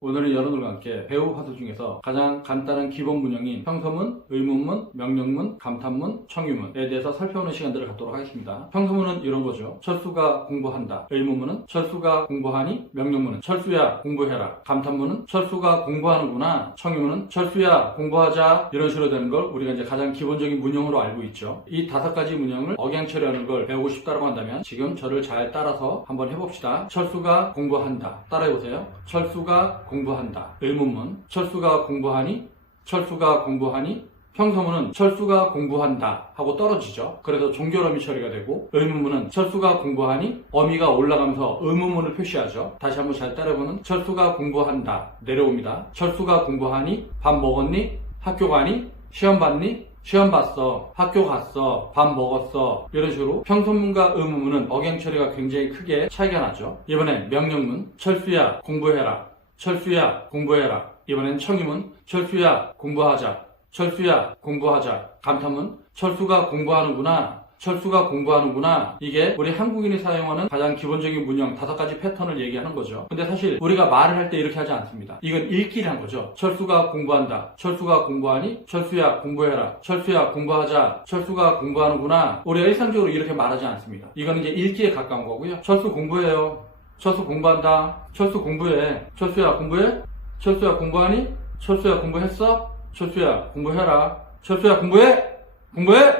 오늘은 여러분들과 함께 배우 화두 중에서 가장 간단한 기본 문형인 평서문, 의문문, 명령문, 감탄문, 청유문에 대해서 살펴보는 시간들을 갖도록 하겠습니다. 평서문은 이런 거죠. 철수가 공부한다. 의문문은 철수가 공부하니, 명령문은 철수야 공부해라. 감탄문은 철수가 공부하는구나. 청유문은 철수야 공부하자. 이런 식으로 되는 걸 우리가 이제 가장 기본적인 문형으로 알고 있죠. 이 다섯 가지 문형을 억양 처리하는 걸 배우고 싶다고 한다면 지금 저를 잘 따라서 한번 해봅시다. 철수가 공부한다. 따라해보세요. 철수가 공부한다. 의문문. 철수가 공부하니? 철수가 공부하니? 평서문은 철수가 공부한다 하고 떨어지죠. 그래서 종결어미 처리가 되고 의문문은 철수가 공부하니 어미가 올라가면서 의문문을 표시하죠. 다시 한번 잘 따라해보는 철수가 공부한다 내려옵니다. 철수가 공부하니 밥 먹었니? 학교 가니? 시험 봤니? 시험 봤어. 학교 갔어. 밥 먹었어. 이런 식으로 평소문과 의문문은 억양 처리가 굉장히 크게 차이가 나죠. 이번엔 명령문 철수야 공부해라. 철수야 공부해라. 이번엔 청임은 철수야 공부하자. 철수야 공부하자. 감탄문 철수가 공부하는구나. 철수가 공부하는구나. 이게 우리 한국인이 사용하는 가장 기본적인 문형 다섯 가지 패턴을 얘기하는 거죠. 근데 사실 우리가 말을 할 때 이렇게 하지 않습니다. 이건 읽기란 거죠. 철수가 공부한다. 철수가 공부하니? 철수야 공부해라. 철수야 공부하자. 철수가 공부하는구나. 우리가 일상적으로 이렇게 말하지 않습니다. 이건 이제 읽기에 가까운 거고요. 철수 공부해요. 철수 공부한다. 철수 공부해. 철수야 공부해? 철수야 공부하니? 철수야 공부했어? 철수야 공부해라. 철수야 공부해? 공부해?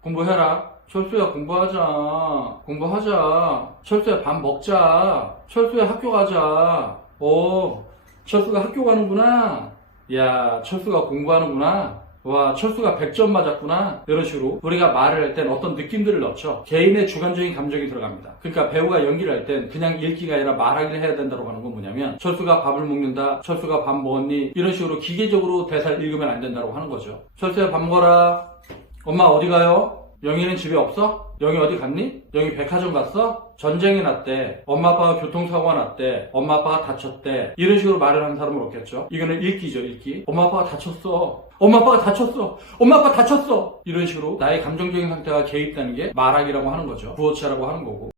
공부해라. 철수야 공부하자. 공부하자. 철수야 밥 먹자. 철수야 학교 가자. 오, 철수가 학교 가는구나. 야, 철수가 공부하는구나. 와, 철수가 100점 맞았구나. 이런 식으로 우리가 말을 할 땐 어떤 느낌들을 넣죠. 개인의 주관적인 감정이 들어갑니다. 그러니까 배우가 연기를 할 땐 그냥 읽기가 아니라 말하기를 해야 된다고 하는 건 뭐냐면 철수가 밥을 먹는다. 철수가 밥 먹었니? 이런 식으로 기계적으로 대사를 읽으면 안 된다고 하는 거죠. 철수야 밥 먹어라. 엄마 어디 가요? 영희는 집에 없어? 영희 어디 갔니? 영희 백화점 갔어? 전쟁이 났대. 엄마 아빠가 교통사고가 났대. 엄마 아빠가 다쳤대. 이런 식으로 말을 하는 사람은 없겠죠. 이거는 읽기죠, 읽기. 엄마 아빠가 다쳤어. 엄마 아빠가 다쳤어. 엄마 아빠 다쳤어. 이런 식으로 나의 감정적인 상태가 개입되는 게 말하기라고 하는 거죠. 구어체라고 하는 거고.